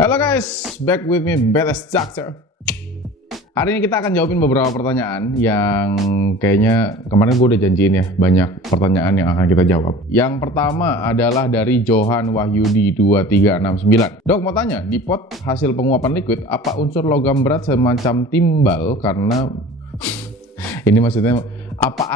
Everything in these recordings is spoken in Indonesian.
Halo guys, back with me, Betes Doctor. Hari ini kita akan jawabin beberapa pertanyaan yang kayaknya kemarin gue udah janjiin ya, banyak pertanyaan yang akan kita jawab. Yang pertama adalah dari Johan Wahyudi 2369. Dok, mau tanya, di pot hasil penguapan liquid, apa unsur logam berat semacam timbal karena... Ini maksudnya apa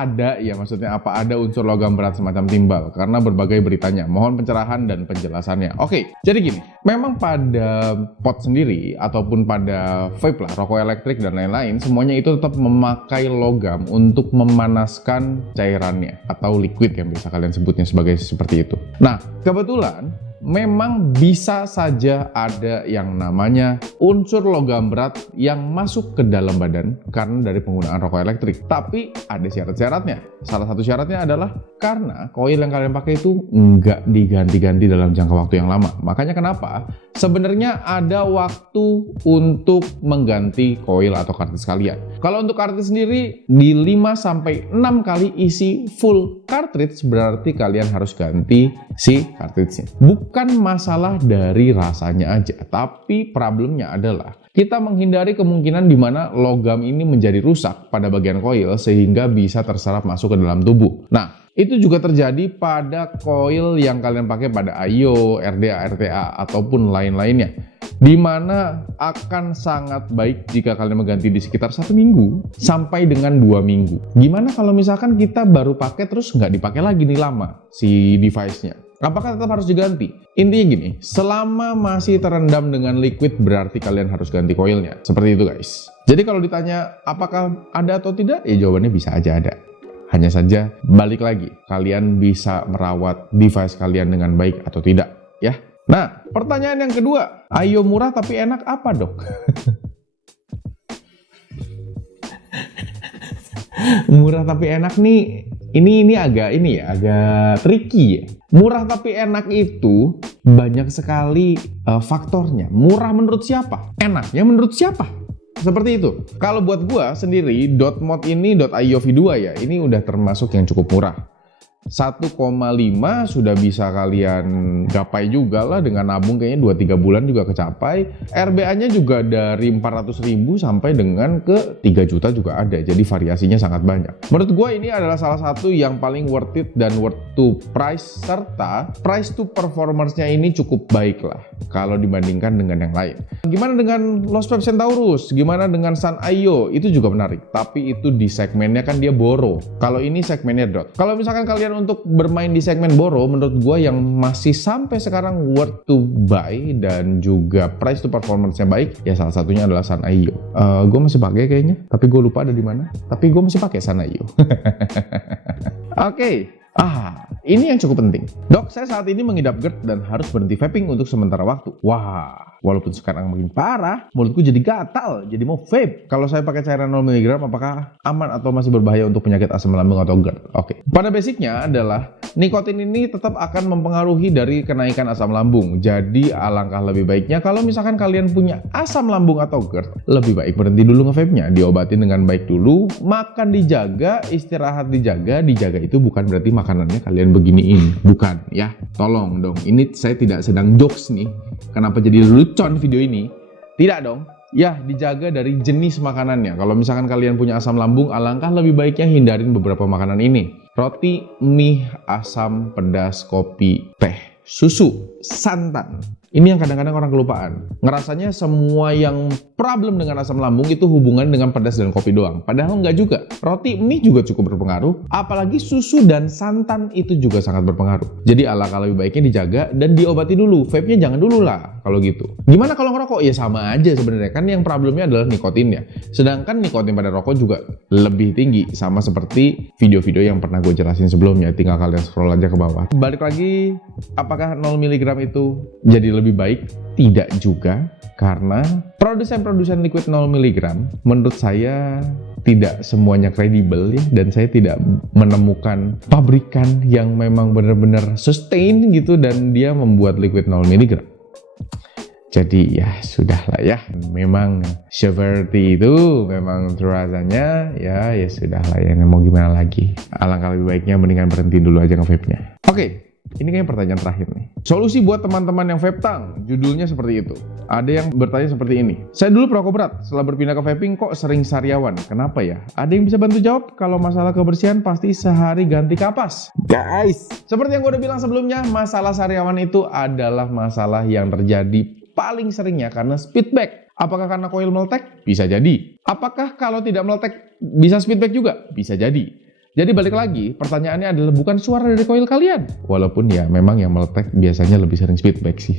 ada unsur logam berat semacam timbal karena berbagai beritanya. Mohon pencerahan dan penjelasannya. Oke, jadi gini, memang pada pot sendiri ataupun pada vape lah, rokok elektrik dan lain-lain, semuanya itu tetap memakai logam untuk memanaskan cairannya atau liquid yang bisa kalian sebutnya sebagai seperti itu. Nah, kebetulan memang bisa saja ada yang namanya unsur logam berat yang masuk ke dalam badan karena dari penggunaan rokok elektrik. Tapi ada syarat-syaratnya. Salah satu syaratnya adalah karena koil yang kalian pakai itu nggak diganti-ganti dalam jangka waktu yang lama. Makanya kenapa? Sebenarnya ada waktu untuk mengganti koil atau kartis kalian. Kalau untuk kartis sendiri, di 5-6 kali isi full cartridge berarti kalian harus ganti si cartridge-nya. Bukan masalah dari rasanya aja, tapi problemnya adalah kita menghindari kemungkinan di mana logam ini menjadi rusak pada bagian koil sehingga bisa terserap masuk ke dalam tubuh. Nah, itu juga terjadi pada koil yang kalian pakai pada AIO, RDA, RTA, ataupun lain-lainnya. Di mana akan sangat baik jika kalian mengganti di sekitar 1 minggu sampai dengan 2 minggu. Gimana kalau misalkan kita baru pakai terus nggak dipakai lagi nih lama si device-nya? Apakah tetap harus diganti? Intinya gini, selama masih terendam dengan liquid berarti kalian harus ganti koilnya. Seperti itu guys. Jadi kalau ditanya apakah ada atau tidak, ya jawabannya bisa aja ada. Hanya saja balik lagi, kalian bisa merawat device kalian dengan baik atau tidak ya. Nah, pertanyaan yang kedua, AIO murah tapi enak apa dok? Murah tapi enak nih, ini agak tricky ya. Murah tapi enak itu banyak sekali faktornya. Murah menurut siapa? Enaknya menurut siapa? Seperti itu. Kalau buat gua sendiri, .mod ini .io V2 ya, ini udah termasuk yang cukup murah. 1,5 sudah bisa kalian gapai juga lah dengan nabung kayaknya 2-3 bulan juga kecapai. RBA-nya juga dari 400.000 sampai dengan ke 3 juta juga ada. Jadi variasinya sangat banyak. Menurut gue ini adalah salah satu yang paling worth it dan worth to price serta price to performance-nya ini cukup baik lah kalau dibandingkan dengan yang lain. Gimana dengan Lost Vape Centaurus? Gimana dengan Sun AIO? Itu juga menarik. Tapi itu di segmennya kan dia boro. Kalau ini segmennya dot. Kalau misalkan kalian untuk bermain di segmen boro, menurut gue yang masih sampai sekarang worth to buy dan juga price to performance-nya baik, ya salah satunya adalah Sun AIO. Gue masih pakai kayaknya, tapi gue lupa ada di mana. Tapi gue masih pakai Sun AIO. Oke. Ini yang cukup penting. Dok, saya saat ini mengidap GERD dan harus berhenti vaping untuk sementara waktu. Wah, walaupun sekarang makin parah, mulutku jadi gatal, jadi mau vape. Kalau saya pakai cairan 0 mg, apakah aman atau masih berbahaya untuk penyakit asam lambung atau GERD? Oke. Pada basicnya adalah nikotin ini tetap akan mempengaruhi dari kenaikan asam lambung. Jadi alangkah lebih baiknya kalau misalkan kalian punya asam lambung atau GERD, lebih baik berhenti dulu nge-vape-nya, diobatin dengan baik dulu, makan dijaga, istirahat dijaga. Dijaga itu bukan berarti makanannya kalian beginiin, bukan ya, tolong dong, ini saya tidak sedang jokes nih, kenapa jadi lucuan video ini, tidak dong ya, dijaga dari jenis makanannya. Kalau misalkan kalian punya asam lambung, alangkah lebih baiknya hindarin beberapa makanan ini: roti, mie, asam, pedas, kopi, teh, susu, santan. Ini yang kadang-kadang orang kelupaan. Ngerasanya semua yang problem dengan asam lambung itu hubungan dengan pedas dan kopi doang. Padahal enggak juga. Roti, mie juga cukup berpengaruh. Apalagi susu dan santan itu juga sangat berpengaruh. Jadi alangkah lebih baiknya dijaga dan diobati dulu. Vape-nya jangan dulu lah kalau gitu. Gimana kalau ngerokok? Ya sama aja sebenarnya. Kan yang problemnya adalah nikotinnya. Sedangkan nikotin pada rokok juga lebih tinggi. Sama seperti video-video yang pernah gue jelasin sebelumnya. Tinggal kalian scroll aja ke bawah. Balik lagi, apakah 0 mg itu jadi lebih baik? Tidak juga, karena produsen-produsen liquid 0 mg menurut saya tidak semuanya kredibel ya, dan saya tidak menemukan pabrikan yang memang benar-benar sustain gitu dan dia membuat liquid 0 mg. Jadi ya sudahlah ya, memang seperti itu, memang rasanya ya sudahlah ya, mau gimana lagi. Alangkah lebih baiknya mendingan berhenti dulu aja nge-vape-nya. Oke. ini kayak pertanyaan terakhir nih. Solusi buat teman-teman yang vape tang, judulnya seperti itu. Ada yang bertanya seperti ini. Saya dulu perokok berat, setelah berpindah ke vaping kok sering sariawan. Kenapa ya? Ada yang bisa bantu jawab? Kalau masalah kebersihan pasti sehari ganti kapas. Guys, seperti yang gue udah bilang sebelumnya, masalah sariawan itu adalah masalah yang terjadi paling seringnya karena speedback. Apakah karena koil meletek? Bisa jadi. Apakah kalau tidak meletek bisa speedback juga? Bisa jadi. Jadi balik lagi, pertanyaannya adalah bukan suara dari koil kalian. Walaupun ya memang yang meletek biasanya lebih sering speedback sih.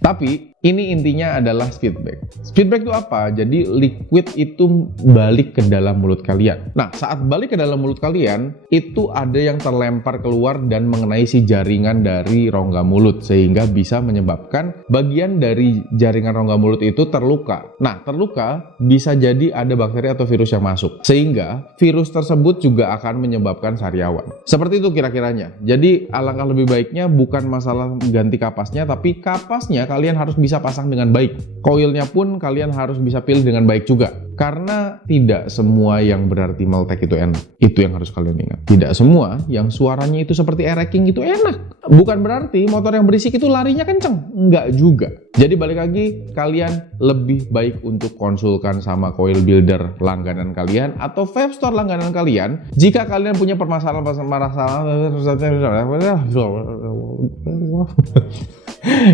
Tapi ini intinya adalah speedback. Speedback itu apa? Jadi liquid itu balik ke dalam mulut kalian. Nah, saat balik ke dalam mulut kalian, itu ada yang terlempar keluar dan mengenai si jaringan dari rongga mulut. Sehingga bisa menyebabkan bagian dari jaringan rongga mulut itu terluka. Nah, terluka bisa jadi ada bakteri atau virus yang masuk. Sehingga virus tersebut juga akan menyebabkan sariawan. Seperti itu kira-kiranya. Jadi alangkah lebih baiknya bukan masalah ganti kapasnya, tapi kapasnya kalian harus bisa pasang dengan baik. Koilnya pun kalian harus bisa pilih dengan baik juga. Karena tidak semua yang berarti meletek itu enak. Itu yang harus kalian ingat. Tidak semua yang suaranya itu seperti ereking itu enak. Bukan berarti motor yang berisik itu larinya kenceng. Enggak juga. Jadi balik lagi, kalian lebih baik untuk konsulkan sama coil builder langganan kalian atau vape store langganan kalian jika kalian punya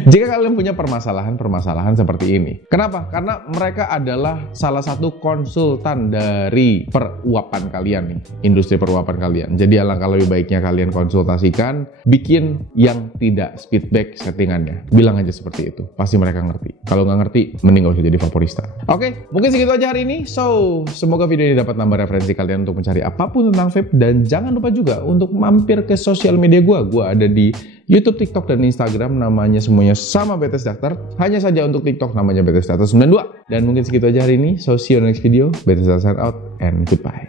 jika kalian punya permasalahan seperti ini. Kenapa? Karena mereka adalah salah satu konsultan dari peruapan kalian nih, industri peruapan kalian. Jadi alangkah lebih baiknya kalian konsultasikan, bikin yang tidak speedback settingannya. Bilang aja seperti itu, pasti mereka ngerti. Kalau nggak ngerti, mending gak usah jadi vaporista. Oke, mungkin segitu aja hari ini. So, semoga video ini dapat nambah referensi kalian untuk mencari apapun tentang vape. Dan jangan lupa juga untuk mampir ke sosial media gue. Gue ada di YouTube, TikTok, dan Instagram, namanya semuanya sama BTS Doctor. Hanya saja untuk TikTok namanya BTS Doctor 92. Dan mungkin segitu aja hari ini. So, see you next video. BTS Doctor sign out and goodbye.